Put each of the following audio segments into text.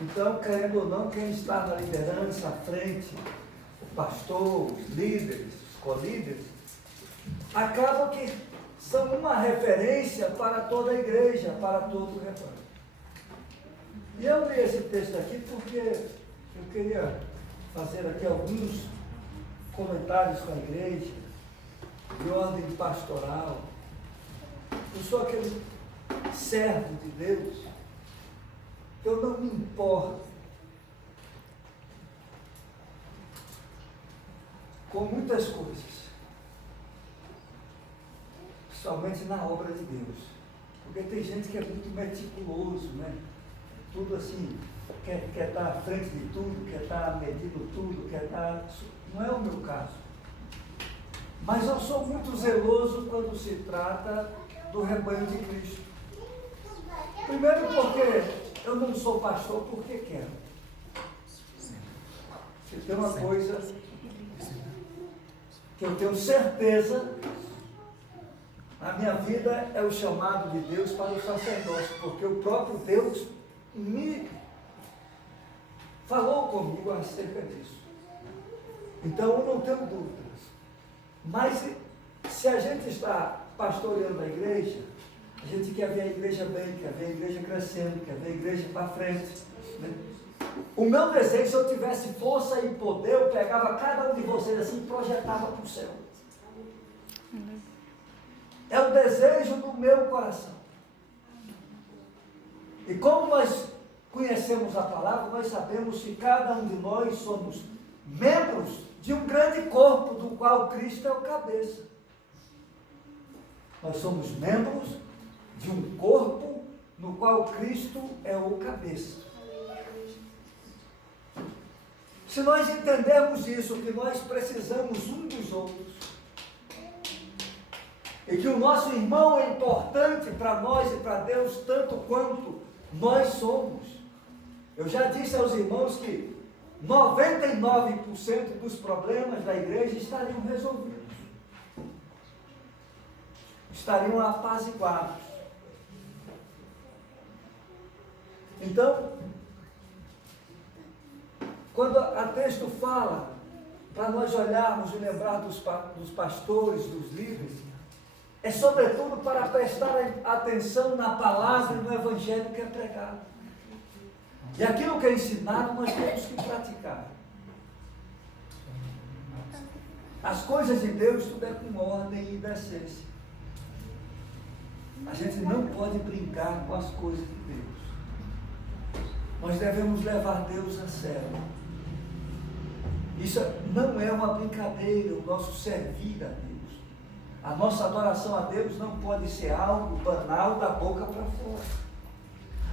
Então, querendo ou não, quem está na liderança, à frente, o pastor, os líderes, os colíderes, acabam que são uma referência para toda a igreja, para todo o rebanho. E eu li esse texto aqui porque eu queria fazer aqui alguns comentários com a igreja, de ordem pastoral. Eu sou aquele servo de Deus. Eu não me importo com muitas coisas, principalmente na obra de Deus. Porque tem gente que é muito meticuloso, né? Tudo assim, quer estar à frente de tudo, quer estar medindo tudo, quer estar... Não é o meu caso. Mas eu sou muito zeloso quando se trata do rebanho de Cristo. Primeiro porque eu não sou pastor porque quero. Se tem uma coisa que eu tenho certeza, a minha vida é o chamado de Deus para o sacerdócio, porque o próprio Deus me falou comigo acerca disso. Então eu não tenho dúvidas. Mas se a gente está pastoreando a igreja, a gente quer ver a igreja bem, quer ver a igreja crescendo, quer ver a igreja para frente, né? O meu desejo, se eu tivesse força e poder, eu pegava cada um de vocês assim e projetava para o céu. É o desejo do meu coração. E como nós conhecemos a palavra, nós sabemos que cada um de nós somos membros de um grande corpo, do qual Cristo é o cabeça. Nós somos membros de um corpo no qual Cristo é o cabeça. Se nós entendermos isso, que nós precisamos um dos outros, e que o nosso irmão é importante para nós e para Deus, tanto quanto nós somos. Eu já disse aos irmãos que 99% dos problemas da igreja estariam resolvidos, estariam apaziguados. Então, quando a texto fala, para nós olharmos e lembrar dos pastores, dos líderes, é sobretudo para prestar atenção na palavra e no evangelho que é pregado. E aquilo que é ensinado, nós temos que praticar. As coisas de Deus, tudo é com ordem e decência. A gente não pode brincar com as coisas de Deus. Nós devemos levar Deus a sério. Isso não é uma brincadeira, o nosso servir a Deus. A nossa adoração a Deus não pode ser algo banal da boca para fora.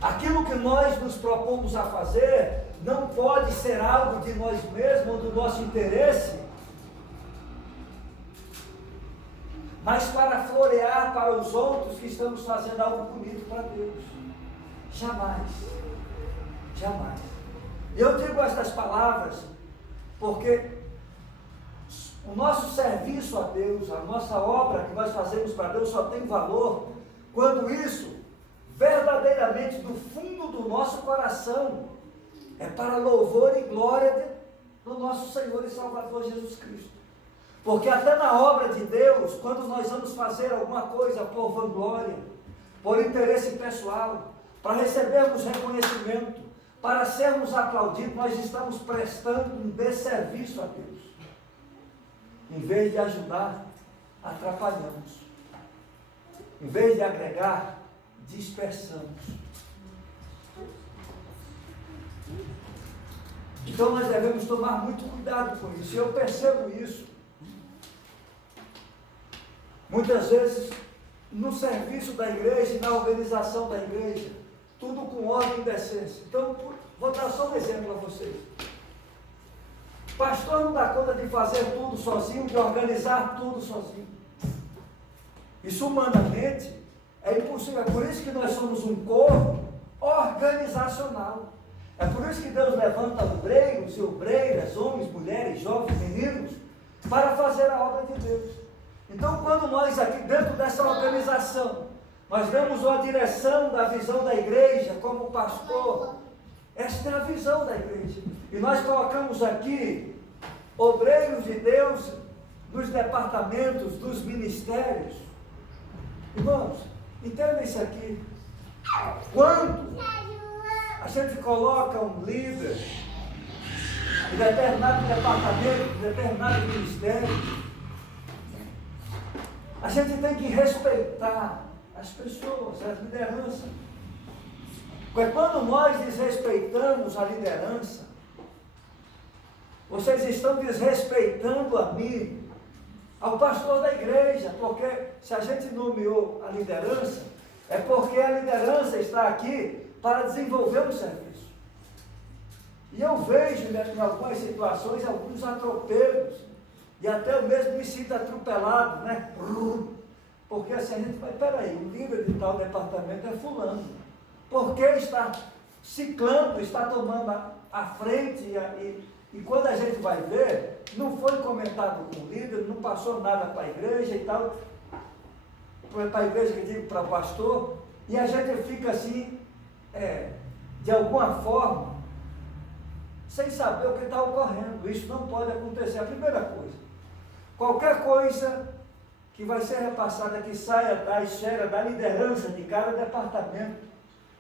Aquilo que nós nos propomos a fazer não pode ser algo de nós mesmos ou do nosso interesse, mas para florear para os outros que estamos fazendo algo bonito para Deus. Jamais. Jamais. Eu digo estas palavras porque o nosso serviço a Deus, a nossa obra que nós fazemos para Deus só tem valor quando isso, verdadeiramente do fundo do nosso coração, é para louvor e glória do nosso Senhor e Salvador Jesus Cristo. Porque até na obra de Deus, quando nós vamos fazer alguma coisa por vanglória, por interesse pessoal, para recebermos reconhecimento, para sermos aplaudidos, nós estamos prestando um desserviço a Deus. Em vez de ajudar, atrapalhamos. Em vez de agregar, dispersamos. Então nós devemos tomar muito cuidado com isso. E eu percebo isso muitas vezes no serviço da igreja e na organização da igreja, tudo com ordem e decência. Então, vou dar só um exemplo a vocês. O pastor não dá conta de fazer tudo sozinho, de organizar tudo sozinho. Isso humanamente é impossível. É por isso que nós somos um corpo organizacional. É por isso que Deus levanta obreiros e obreiras, homens, mulheres, jovens, meninos, para fazer a obra de Deus. Então, quando nós aqui dentro dessa organização, nós damos uma direção da visão da igreja como pastor, Esta é a visão da igreja. E nós colocamos aqui obreiros de Deus nos departamentos, dos ministérios. Irmãos, entenda isso aqui. Quando a gente coloca um líder em determinado departamento, em determinado ministério, a gente tem que respeitar as pessoas, as lideranças. Porque quando nós desrespeitamos a liderança, vocês estão desrespeitando a mim, ao pastor da igreja, porque se a gente nomeou a liderança, é porque a liderança está aqui para desenvolver um serviço. E eu vejo, né, em algumas situações, alguns atropelos, e até eu mesmo me sinto atropelado, né? Porque assim a gente vai, peraí, o líder de tal departamento é fulano. Porque está ciclando, está tomando a frente, e quando a gente vai ver, não foi comentado com o líder, não passou nada para a igreja e tal, para a igreja que eu digo, para o pastor, e a gente fica assim, de alguma forma, sem saber o que está ocorrendo. Isso não pode acontecer. A primeira coisa, qualquer coisa que vai ser repassada, que saia da esfera da liderança de cada departamento,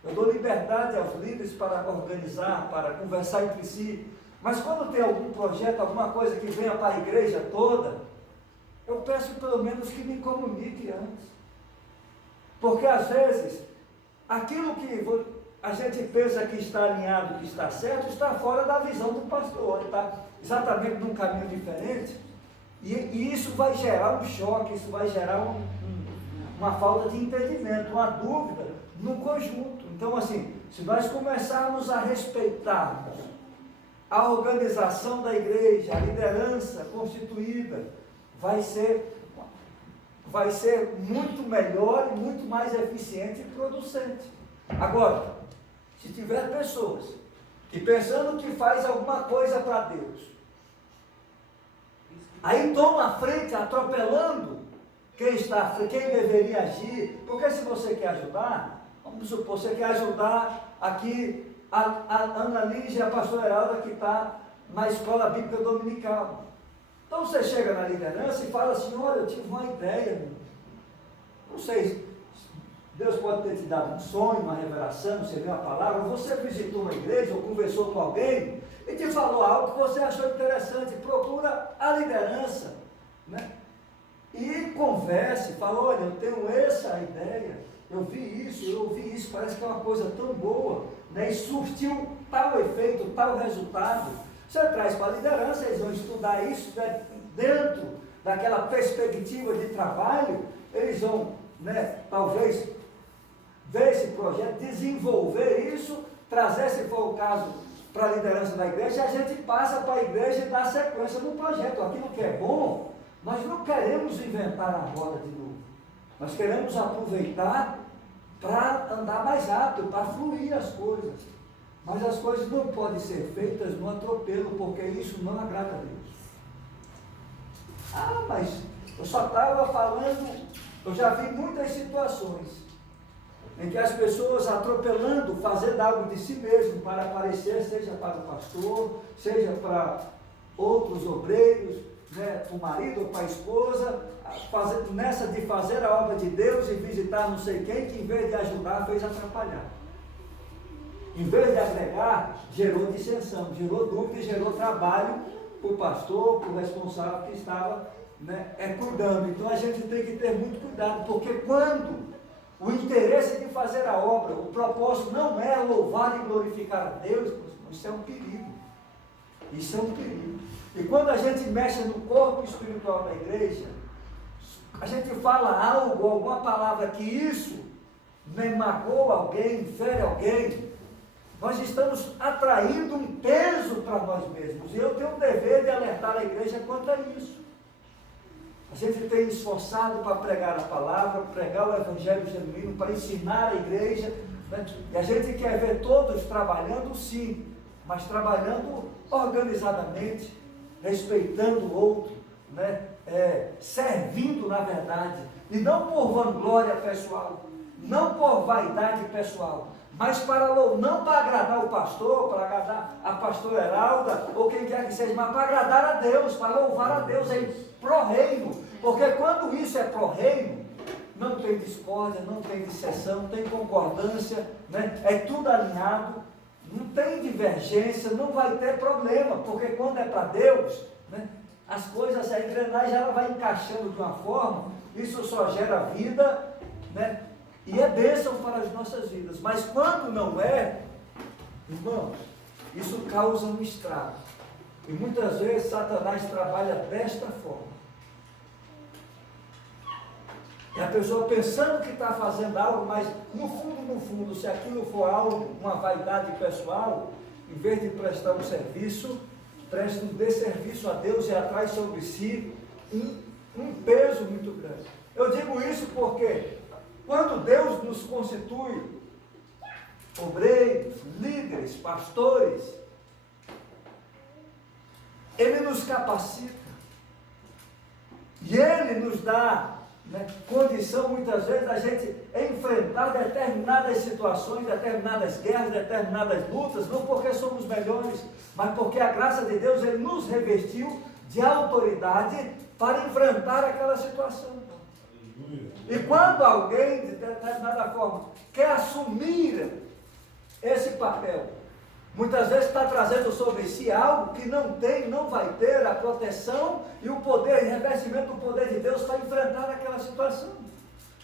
eu dou liberdade aos líderes para organizar, para conversar entre si, mas quando tem algum projeto, alguma coisa que venha para a igreja toda, eu peço pelo menos que me comunique antes. Porque às vezes, aquilo que a gente pensa que está alinhado, que está certo, está fora da visão do pastor, está exatamente num caminho diferente, e isso vai gerar um choque, isso vai gerar uma falta de entendimento, uma dúvida no conjunto. Então assim, se nós começarmos a respeitarmos a organização da igreja, a liderança constituída, vai ser muito melhor e muito mais eficiente e producente. Agora, se tiver pessoas que pensando que faz alguma coisa para Deus, aí toma a frente atropelando quem deveria agir, porque se você quer ajudar, vamos supor, você quer ajudar aqui a Ana Lígia e a pastora Heralda que está na escola bíblica dominical. Então você chega na liderança e fala assim, olha, eu tive uma ideia, não sei, Deus pode ter te dado um sonho, uma revelação, você viu uma palavra, você visitou uma igreja ou conversou com alguém e te falou algo que você achou interessante, procura a liderança, né? E converse, fala, olha, eu tenho essa ideia, eu ouvi isso, parece que é uma coisa tão boa, né? E surtiu tal efeito, tal resultado. Você traz para a liderança, eles vão estudar isso, né? Dentro daquela perspectiva de trabalho, eles vão, né, talvez ver esse projeto, desenvolver isso, trazer, se for o caso, para a liderança da igreja, e a gente passa para a igreja e dá sequência no projeto. Aquilo que é bom, nós não queremos inventar a roda de novo. Nós queremos aproveitar para andar mais rápido, para fluir as coisas. Mas as coisas não podem ser feitas no atropelo, porque isso não agrada a Deus. Ah, mas eu só estava falando, eu já vi muitas situações em que as pessoas atropelando, fazendo algo de si mesmo para aparecer, seja para o pastor, seja para outros obreiros, né, para o marido ou para a esposa, nessa de fazer a obra de Deus e visitar não sei quem, que em vez de ajudar, fez atrapalhar. Em vez de agregar, gerou dissensão, gerou dúvida e gerou trabalho para o pastor, para o responsável que estava, né, cuidando. Então a gente tem que ter muito cuidado, porque quando o interesse de fazer a obra, o propósito não é louvar e glorificar a Deus, isso é um perigo. Isso é um perigo. E quando a gente mexe no corpo espiritual da igreja, a gente fala algo, alguma palavra que isso magoa alguém, fere alguém, nós estamos atraindo um peso para nós mesmos. E eu tenho o dever de alertar a igreja quanto a isso. A gente tem esforçado para pregar a palavra, pregar o evangelho genuíno, para ensinar a igreja, né? E a gente quer ver todos trabalhando sim, mas trabalhando organizadamente, respeitando o outro, né? Servindo na verdade, e não por vanglória pessoal, não por vaidade pessoal, mas não para agradar o pastor, para agradar a pastora Heralda, ou quem quer que seja, mas para agradar a Deus, para louvar a Deus, é pro reino. Porque quando isso é pro reino, não tem discórdia, não tem dissensão, não tem concordância, né? É tudo alinhado, não tem divergência, não vai ter problema, porque quando é para Deus, né, as coisas, a engrenagem ela vai encaixando de uma forma, isso só gera vida, né, e é bênção para as nossas vidas. Mas quando não é, irmãos, isso causa um estrago. E muitas vezes Satanás trabalha desta forma. E a pessoa pensando que está fazendo algo, mas no fundo, se aquilo for algo, uma vaidade pessoal, em vez de prestar um serviço, presta um desserviço a Deus e atrai sobre si um peso muito grande. Eu digo isso porque quando Deus nos constitui obreiros, líderes, pastores, Ele nos capacita e Ele nos dá, né, condição muitas vezes da gente enfrentar determinadas situações, determinadas guerras, determinadas lutas, não porque somos melhores, mas porque a graça de Deus, Ele nos revestiu de autoridade para enfrentar aquela situação. E quando alguém, de determinada forma, quer assumir esse papel, muitas vezes está trazendo sobre si algo que não tem, não vai ter a proteção e o poder, o revestimento do poder de Deus para enfrentar aquela situação.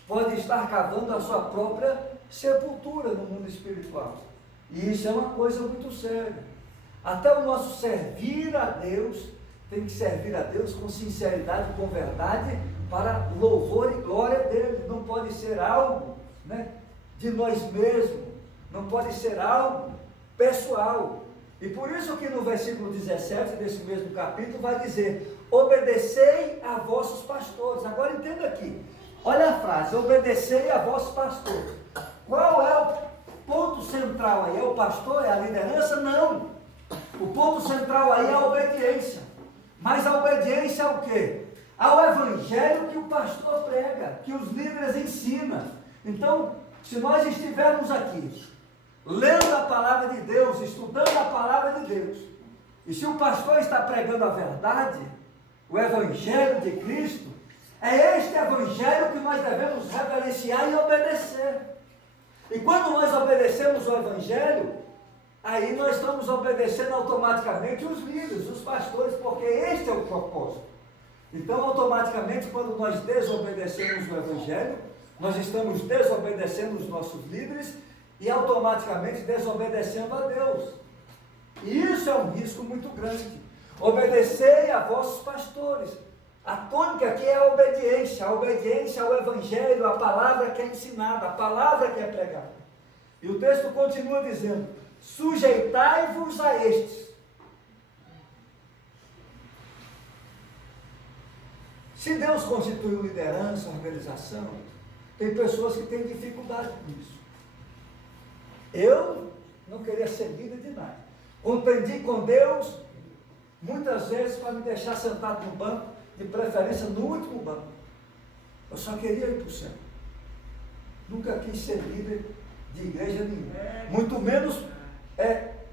Pode estar cavando a sua própria sepultura no mundo espiritual. E isso é uma coisa muito séria. Até o nosso servir a Deus, tem que servir a Deus com sinceridade, com verdade, para louvor e glória dele. Não pode ser algo, né, de nós mesmos, não pode ser algo pessoal. E por isso que no versículo 17 desse mesmo capítulo vai dizer: obedecei a vossos pastores. Agora entenda aqui, olha a frase: obedecei a vossos pastores. Qual é o ponto central aí? É o pastor? É a liderança? Não. O ponto central aí é a obediência. Mas a obediência é o quê? Ao evangelho que o pastor prega, que os líderes ensinam. Então, se nós estivermos aqui lendo a palavra de Deus, estudando a palavra de Deus, e se o pastor está pregando a verdade, o evangelho de Cristo, é este evangelho que nós devemos reverenciar e obedecer. E quando nós obedecemos o evangelho, aí nós estamos obedecendo automaticamente os líderes, os pastores, porque este é o propósito. Então, automaticamente, quando nós desobedecemos o evangelho, nós estamos desobedecendo os nossos líderes e automaticamente desobedecendo a Deus. E isso é um risco muito grande. Obedecei a vossos pastores. A tônica aqui é a obediência ao evangelho, a palavra que é ensinada, a palavra que é pregada. E o texto continua dizendo: sujeitai-vos a estes. Se Deus constituiu liderança, organização, tem pessoas que têm dificuldade com isso. Eu não queria ser líder de nada. Contendi com Deus, muitas vezes, para me deixar sentado no banco, de preferência no último banco. Eu só queria ir para o céu. Nunca quis ser líder de igreja nenhuma. Muito menos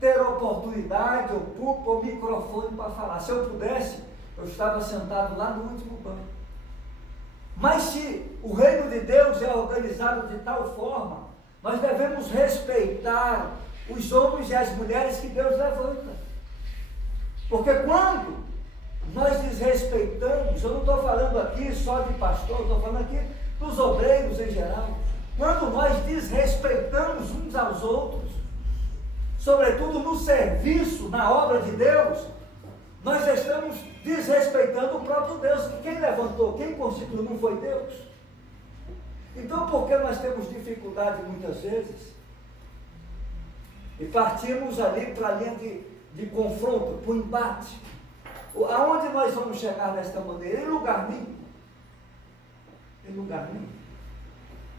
ter oportunidade, ou púlpito, ou microfone para falar. Se eu pudesse, eu estava sentado lá no último banco. Mas se o reino de Deus é organizado de tal forma, nós devemos respeitar os homens e as mulheres que Deus levanta. Porque quando nós desrespeitamos, eu não estou falando aqui só de pastor, estou falando aqui dos obreiros em geral. Quando nós desrespeitamos uns aos outros, sobretudo no serviço, na obra de Deus, nós estamos desrespeitando o próprio Deus. Que quem levantou, quem constituiu, não foi Deus? Então, por que nós temos dificuldade muitas vezes? E partimos ali para a linha de confronto, para o embate. Aonde nós vamos chegar desta maneira? Em lugar nenhum. Em lugar nenhum.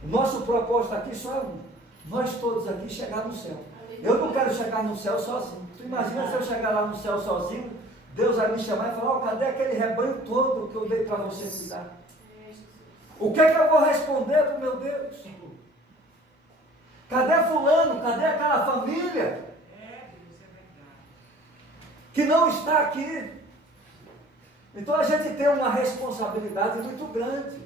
O nosso propósito aqui só é um. Nós todos aqui chegar no céu. Eu não quero chegar no céu sozinho. Tu imagina se eu chegar lá no céu sozinho, Deus vai me chamar e falar: cadê aquele rebanho todo que eu dei para você cuidar? O que é que eu vou responder para o meu Deus? Cadê fulano? Cadê aquela família que não está aqui? Então a gente tem uma responsabilidade muito grande,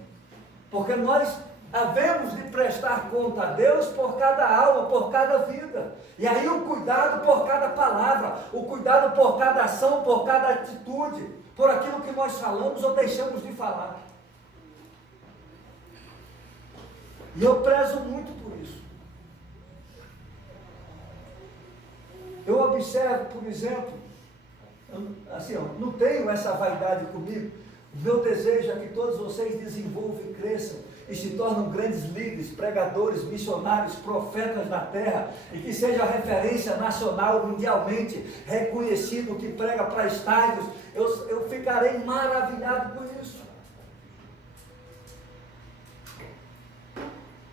porque nós havemos de prestar conta a Deus por cada alma, por cada vida. E aí o cuidado por cada palavra, o cuidado por cada ação, por cada atitude, por aquilo que nós falamos ou deixamos de falar. E eu prezo muito por isso. Eu observo, por exemplo, assim, não tenho essa vaidade comigo. O meu desejo é que todos vocês desenvolvam e cresçam e se tornam grandes líderes, pregadores, missionários, profetas da terra, e que seja referência nacional, mundialmente reconhecido, que prega para estádios. Eu ficarei maravilhado com isso.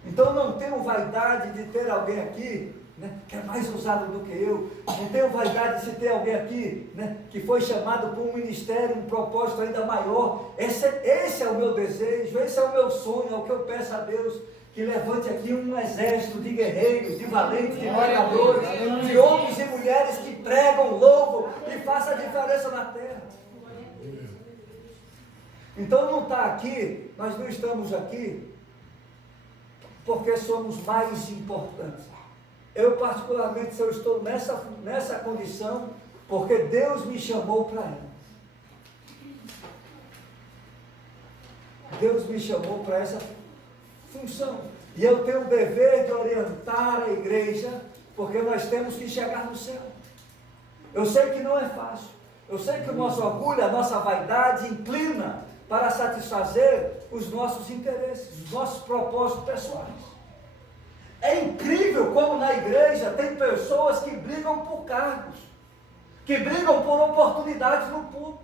Então não tenho vaidade de ter alguém aqui, né, que é mais ousado do que eu. Não tenho vaidade de ter alguém aqui, né, que foi chamado por um ministério, um propósito ainda maior. Esse é o meu desejo, esse é o meu sonho, é o que eu peço a Deus, que levante aqui um exército de guerreiros, de valentes, de pregadores, de homens e mulheres que pregam, louvam e façam a diferença na terra. Então não está aqui, nós não estamos aqui porque somos mais importantes. Eu particularmente, se eu estou nessa condição, porque Deus me chamou para ela. Deus me chamou para essa função. E eu tenho o dever de orientar a igreja, porque nós temos que chegar no céu. Eu sei que não é fácil. Eu sei que o nosso orgulho, a nossa vaidade inclina para satisfazer os nossos interesses, os nossos propósitos pessoais. É incrível como na igreja tem pessoas que brigam por cargos, que brigam por oportunidades no público.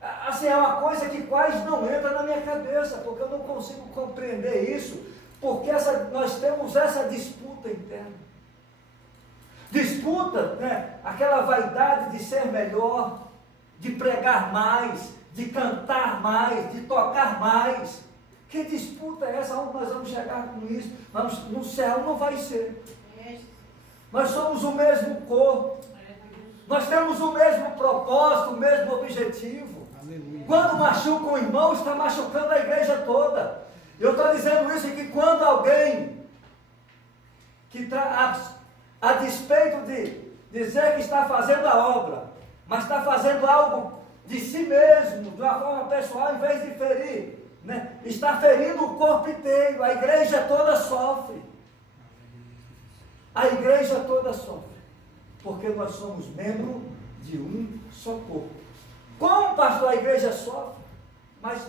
Assim, é uma coisa que quase não entra na minha cabeça, porque eu não consigo compreender isso, porque nós temos essa disputa interna. Disputa, né? Aquela vaidade de ser melhor, de pregar mais, de cantar mais, de tocar mais. Que disputa é essa? Onde nós vamos chegar com isso? No céu não vai ser. Nós somos o mesmo corpo. Nós temos o mesmo propósito, o mesmo objetivo. Aleluia. Quando machuca um irmão, está machucando a igreja toda. Eu estou dizendo isso que quando alguém que a despeito de dizer que está fazendo a obra, mas está fazendo algo de si mesmo, de uma forma pessoal, em vez de ferir, né, está ferindo o corpo inteiro, a igreja toda sofre. A igreja toda sofre, porque nós somos membros de um só corpo. Como, pastor, a igreja sofre? Mas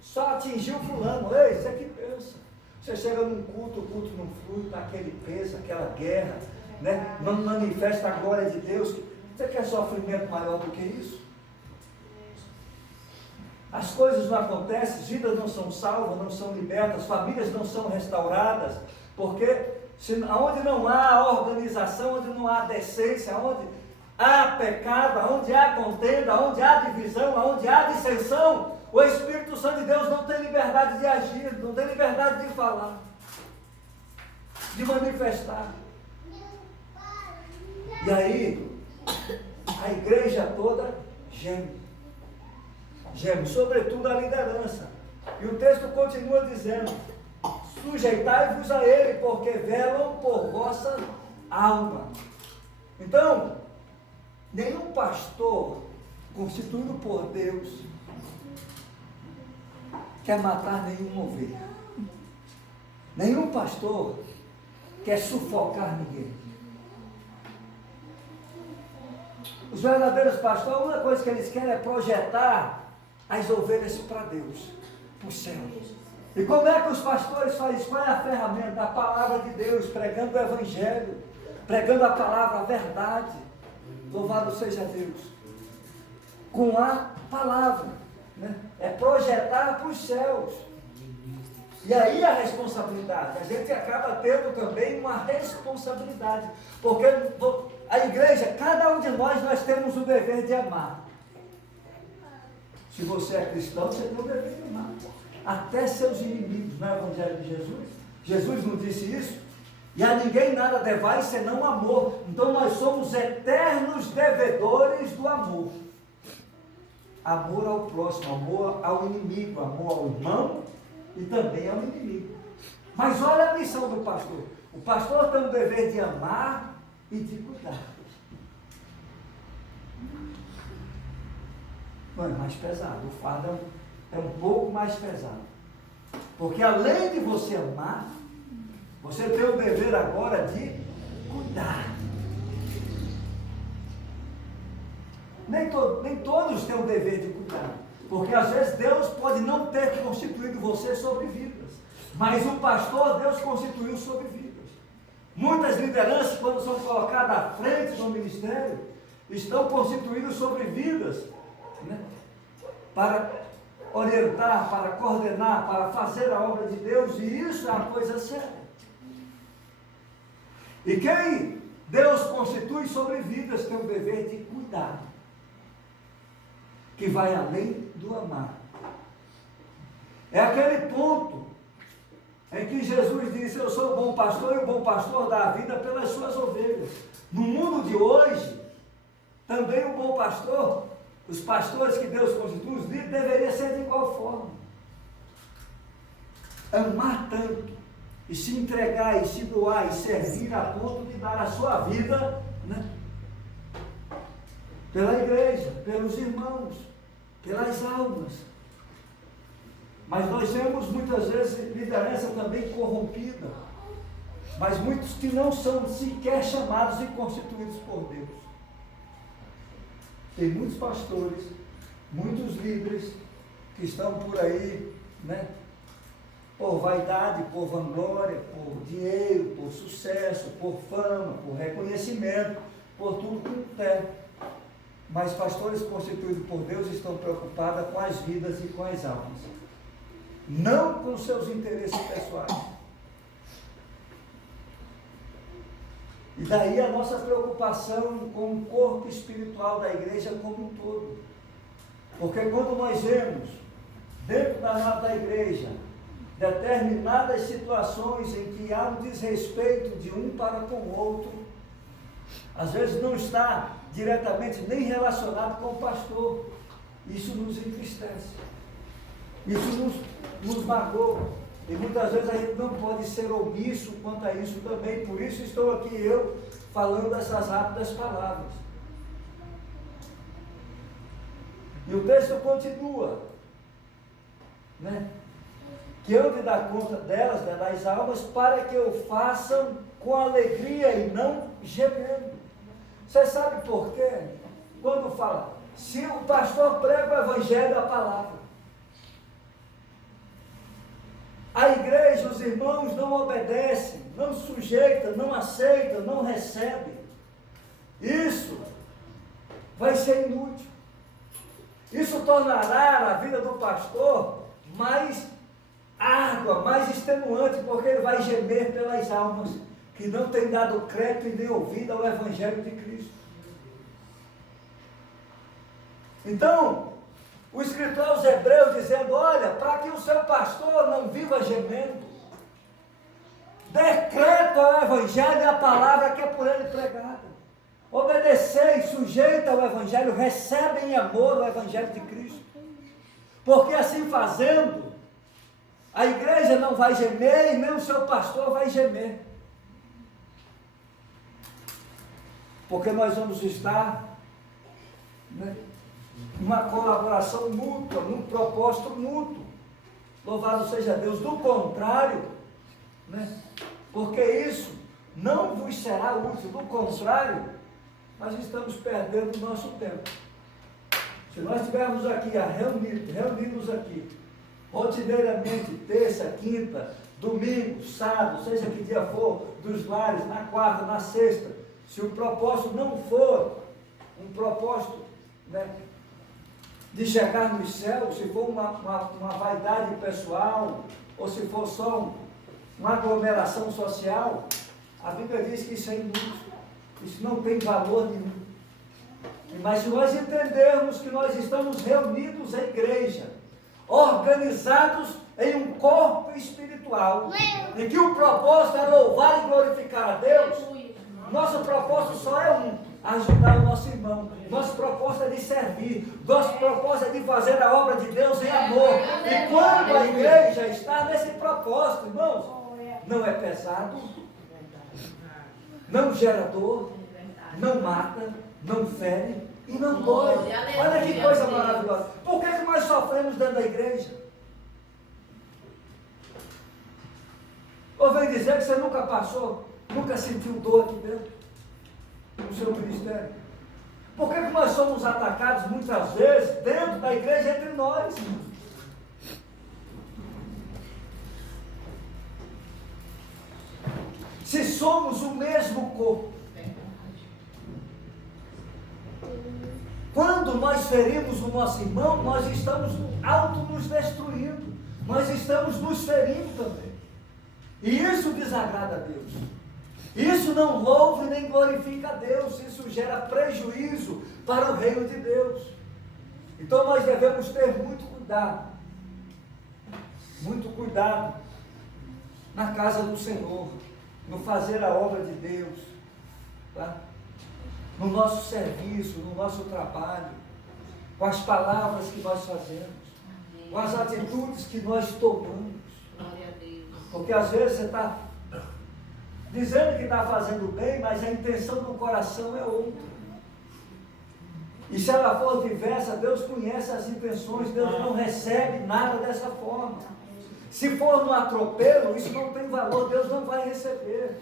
só atingiu fulano. Ei, você que pensa. Você chega num culto, o culto não flui, está aquele peso, aquela guerra, né? Não manifesta a glória de Deus. Você quer sofrimento maior do que isso? As coisas não acontecem, vidas não são salvas, não são libertas, famílias não são restauradas, porque onde não há organização, onde não há decência, onde há pecado, onde há contenda, onde há divisão, onde há dissensão, o Espírito Santo de Deus não tem liberdade de agir, não tem liberdade de falar, de manifestar. E aí, a igreja toda geme, sobretudo a liderança. E o texto continua dizendo: sujeitai-vos a ele, porque velam por vossa alma. Então, nenhum pastor constituído por Deus quer matar nenhuma ovelha. Nenhum pastor quer sufocar ninguém. Os verdadeiros pastores, a única coisa que eles querem é projetar as ovelhas para Deus, para o céu. E como é que os pastores fazem isso? Qual é a ferramenta? A palavra de Deus, pregando o Evangelho, pregando a palavra, a verdade. Louvado seja Deus. Com a palavra, né? É projetar para os céus. E aí a responsabilidade, a gente acaba tendo também uma responsabilidade, porque a igreja, cada um de nós temos o dever de amar. Se você é cristão, você tem o dever de amar até seus inimigos, não é o Evangelho de Jesus? Jesus não disse isso? E a ninguém nada devais senão amor. Então nós somos eternos devedores do amor. Amor ao próximo, amor ao inimigo, amor ao irmão e também ao inimigo. Mas olha a missão do pastor. O pastor tem o dever de amar e de cuidar. Não é mais pesado, o fardo é um pouco mais pesado. Porque além de você amar, você tem o dever agora de cuidar. Nem todos têm o dever de cuidar. Porque às vezes Deus pode não ter constituído você sobre vidas. Mas o pastor Deus constituiu sobre vidas. Muitas lideranças, quando são colocadas à frente do ministério, estão constituídas sobre vidas, né? Para orientar, para coordenar, para fazer a obra de Deus, e isso é uma coisa séria. E quem Deus constitui sobre vidas tem o dever de cuidar, que vai além do amar. É aquele ponto em que Jesus disse: eu sou o bom pastor, e o bom pastor dá a vida pelas suas ovelhas. No mundo de hoje, também o bom pastor, os pastores que Deus constitui, os líderes, deveria ser de igual forma. Amar tanto, e se entregar, e se doar, e servir a ponto de dar a sua vida, né? Pela igreja, pelos irmãos, pelas almas. Mas nós temos muitas vezes liderança também corrompida, mas muitos que não são sequer chamados e constituídos por Deus. Tem muitos pastores, muitos líderes que estão por aí, né? Por vaidade, por vanglória, por dinheiro, por sucesso, por fama, por reconhecimento, por tudo que tem. Mas pastores constituídos por Deus estão preocupados com as vidas e com as almas, não com seus interesses pessoais. E daí a nossa preocupação com o corpo espiritual da igreja como um todo. Porque quando nós vemos dentro da igreja determinadas situações em que há um desrespeito de um para com o outro, às vezes não está diretamente nem relacionado com o pastor, isso nos entristece, isso nos magoa, e muitas vezes a gente não pode ser omisso quanto a isso também. Por isso estou aqui eu falando essas rápidas palavras. E o texto continua, né? Que eu de dar conta delas, das almas, para que o façam com alegria e não gemendo. Você sabe por quê? Quando fala, se o pastor prega o evangelho, a palavra, a igreja, os irmãos não obedecem, não sujeitam, não aceitam, não recebem, isso vai ser inútil. Isso tornará a vida do pastor mais árdua, mais extenuante, porque ele vai gemer pelas almas que não têm dado crédito e nem ouvido ao evangelho de Cristo. Então, o escritor aos Hebreus dizendo: olha, para que o seu pastor não viva gemendo, decreta o evangelho e a palavra que é por ele pregada. Obedecei, sujeita ao evangelho, recebe em amor o evangelho de Cristo. Porque assim fazendo, a igreja não vai gemer e nem o seu pastor vai gemer. Porque nós vamos estar, né, numa colaboração mútua, num propósito mútuo. Louvado seja Deus. Do contrário, né, porque isso não vos será útil. Do contrário, nós estamos perdendo o nosso tempo. Se nós estivermos aqui reunidos aqui, rotineiramente, terça, quinta, domingo, sábado, seja que dia for, dos lares, na quarta, na sexta, se o propósito não for um propósito, né, de chegar nos céus, se for uma vaidade pessoal, ou se for só uma aglomeração social, a Bíblia diz que isso é inútil, isso não tem valor nenhum. Mas se nós entendermos que nós estamos reunidos em igreja, organizados em um corpo espiritual, em que o propósito é louvar e glorificar a Deus, nosso propósito só é um: ajudar o nosso irmão. Nosso propósito é de servir. Nosso propósito é de fazer a obra de Deus em amor. E quando a igreja está nesse propósito, irmãos, não é pesado, não gera dor, não mata, não fere e não dói. Olha que coisa maravilhosa. Por que nós sofremos dentro da igreja? Ou vem dizer que você nunca passou, nunca sentiu dor aqui dentro, no seu ministério? Por que nós somos atacados muitas vezes dentro da igreja entre nós? Se somos o mesmo corpo. Quando nós ferimos o nosso irmão, nós estamos nos destruindo. Nós estamos nos ferindo também. E isso desagrada a Deus. Isso não louva e nem glorifica a Deus. Isso gera prejuízo para o reino de Deus. Então nós devemos ter muito cuidado. Muito cuidado na casa do Senhor, no fazer a obra de Deus, tá? No nosso serviço, no nosso trabalho, com as palavras que nós fazemos, com as atitudes que nós tomamos. Porque às vezes você está dizendo que está fazendo bem, mas a intenção do coração é outra. E se ela for diversa, Deus conhece as intenções, Deus não recebe nada dessa forma. Se for no atropelo, isso não tem valor, Deus não vai receber.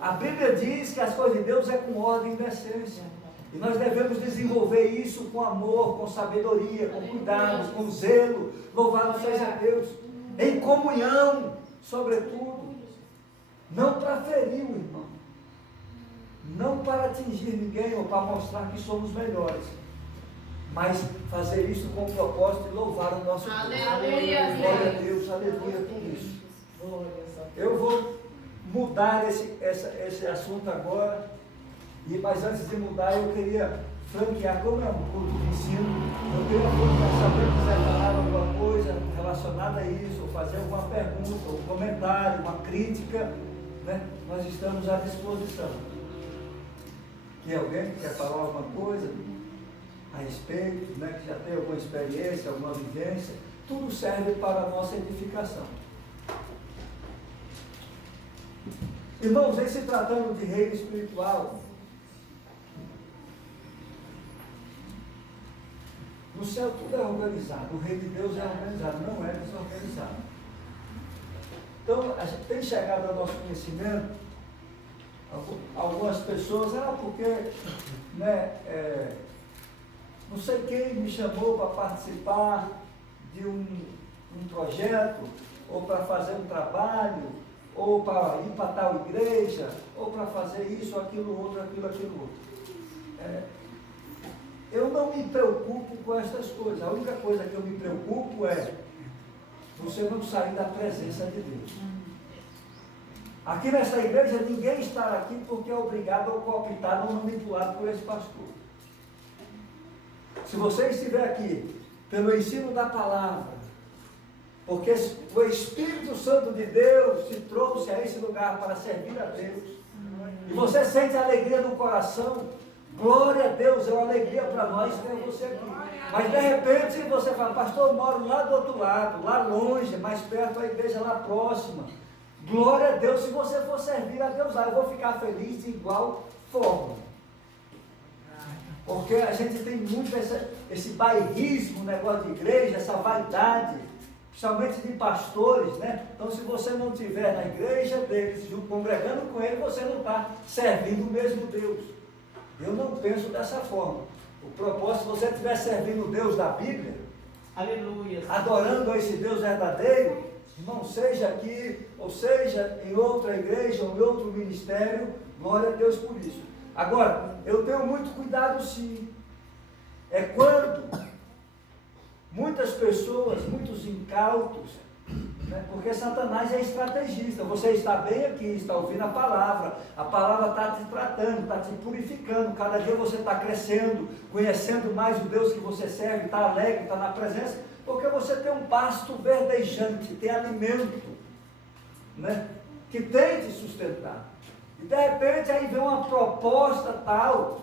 A Bíblia diz que as coisas de Deus é com ordem e decência. E nós devemos desenvolver isso com amor, com sabedoria, com cuidado, com zelo. Louvado seja Deus. Em comunhão, sobretudo. Não para ferir o irmão. Não para atingir ninguém ou para mostrar que somos melhores. Mas fazer isso com o propósito de louvar o nosso Deus. Aleluia. Glória a Deus, aleluia por isso. Eu vou mudar esse assunto agora, mas antes de mudar eu queria franquear, como é um culto de ensino, eu queria franquear, se alguém quiser falar alguma coisa relacionada a isso, ou fazer alguma pergunta, um comentário, uma crítica, né? Nós estamos à disposição. Tem alguém que quer falar alguma coisa a respeito, né, que já tem alguma experiência, alguma vivência? Tudo serve para a nossa edificação. Irmãos, em se tratando de reino espiritual, no céu tudo é organizado, o reino de Deus é organizado, não é desorganizado. Então, a gente tem chegado ao nosso conhecimento, algumas pessoas, porque, né, não sei quem me chamou para participar de um projeto, ou para fazer um trabalho, ou para ir para tal igreja, ou para fazer isso, aquilo, outro. Eu não me preocupo com essas coisas. A única coisa que eu me preocupo é você não sair da presença de Deus. Aqui nessa igreja, ninguém está aqui porque é obrigado ou cooptado ou manipulado por esse pastor. Se você estiver aqui pelo ensino da palavra, porque o Espírito Santo de Deus te trouxe a esse lugar para servir a Deus, e você sente a alegria no coração, glória a Deus, é uma alegria para nós ter você aqui. Mas de repente você fala, pastor, eu moro lá do outro lado, lá longe, mais perto da igreja lá próxima. Glória a Deus, se você for servir a Deus lá, eu vou ficar feliz de igual forma. Porque a gente tem muito esse bairrismo, negócio de igreja, essa vaidade, principalmente de pastores, né? Então, se você não estiver na igreja deles, congregando com ele, você não está servindo o mesmo Deus. Eu não penso dessa forma. O propósito, se você estiver servindo o Deus da Bíblia, aleluia, adorando a esse Deus verdadeiro, irmão, seja aqui, ou seja em outra igreja, ou em outro ministério, glória a Deus por isso. Agora, eu tenho muito cuidado sim. É quando muitas pessoas, muitos incautos, né, porque Satanás é estrategista. Você está bem aqui, está ouvindo a palavra está te tratando, está te purificando. Cada dia você está crescendo, conhecendo mais o Deus que você serve, está alegre, está na presença. Porque você tem um pasto verdejante, tem alimento, né? Que tem te sustentar. E de repente aí vem uma proposta tal,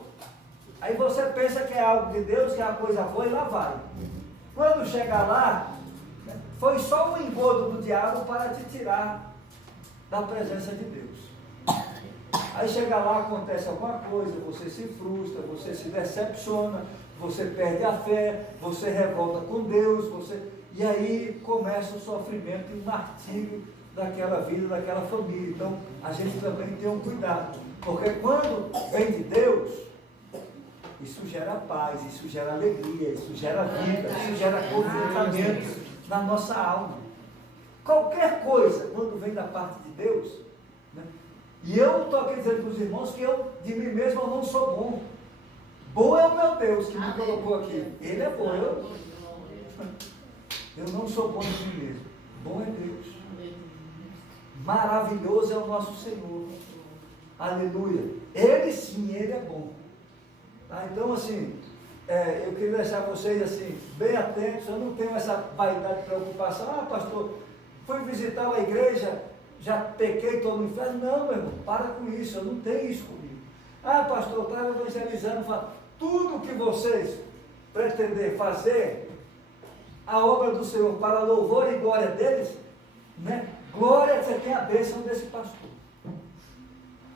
aí você pensa que é algo de Deus, que é uma coisa boa e lá vai. Quando chega lá, foi só um engodo do diabo para te tirar da presença de Deus. Aí chega lá, acontece alguma coisa, você se frustra, você se decepciona, você perde a fé, você revolta com Deus, e aí começa o sofrimento e o martírio daquela vida, daquela família. Então, a gente também tem um cuidado, porque quando vem de Deus, isso gera paz, isso gera alegria, isso gera vida, isso gera contentamento na nossa alma. Qualquer coisa, quando vem da parte de Deus, né? E eu estou aqui dizendo para os irmãos que eu, de mim mesmo, eu não sou bom. Bom é o meu Deus que me colocou aqui. Ele é bom, eu não sou bom de mim mesmo. Bom é Deus. Maravilhoso é o nosso Senhor. Aleluia. Ele sim, Ele é bom. Tá? Então, assim, eu queria deixar vocês assim, bem atentos. Eu não tenho essa vaidade de preocupação. Ah, pastor, fui visitar a igreja, já pequei, estou no inferno. Não, meu irmão, para com isso, eu não tenho isso comigo. Ah, pastor, eu estava evangelizando, tudo que vocês pretender fazer, a obra do Senhor para louvor e glória deles, né? Glória, você tem a bênção desse pastor.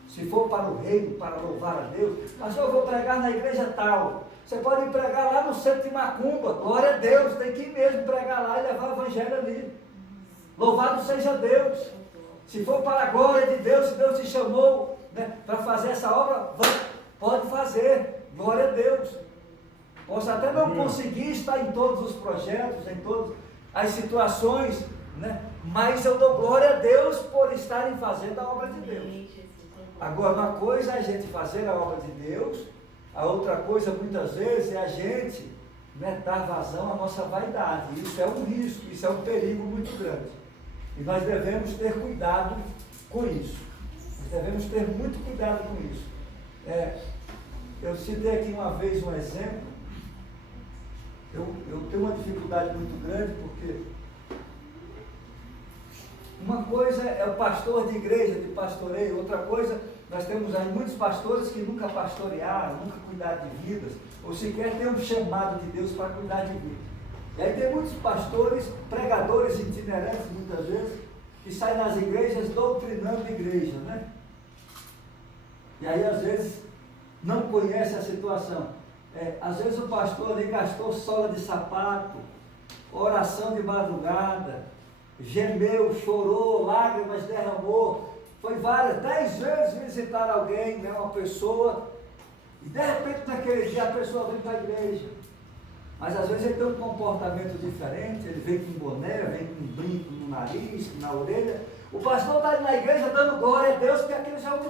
Se for para o reino, para louvar a Deus, pastor, eu vou pregar na igreja tal. Você pode pregar lá no centro de Macumba, glória a Deus, tem que ir mesmo pregar lá e levar o evangelho ali. Louvado seja Deus. Se for para a glória de Deus, se Deus te chamou, né, para fazer essa obra, pode fazer, glória a Deus. Posso até não conseguir estar em todos os projetos, em todas as situações, né, mas eu dou glória a Deus por estarem fazendo a obra de Deus. Agora, uma coisa é a gente fazer a obra de Deus, a outra coisa, muitas vezes, é a gente, né, dar vazão à nossa vaidade. Isso é um risco, isso é um perigo muito grande. E nós devemos ter cuidado com isso. Nós devemos ter muito cuidado com isso. Eu citei aqui uma vez um exemplo. Eu tenho uma dificuldade muito grande porque uma coisa é o pastor de igreja, de pastoreio, outra coisa, nós temos aí muitos pastores que nunca pastorearam, nunca cuidaram de vidas, ou sequer têm um chamado de Deus para cuidar de vidas. E aí tem muitos pastores, pregadores itinerantes, muitas vezes, que saem nas igrejas doutrinando a igreja, né? E aí, às vezes, não conhece a situação. Às vezes o pastor ali gastou sola de sapato, oração de madrugada, gemeu, chorou, lágrimas derramou, foi 10 vezes visitar alguém, né, uma pessoa, e de repente naquele dia a pessoa vem para a igreja. Mas às vezes ele tem um comportamento diferente, ele vem com boné, vem com um brinco no nariz, na orelha. O pastor está na igreja dando glória a Deus, porque aquele já é um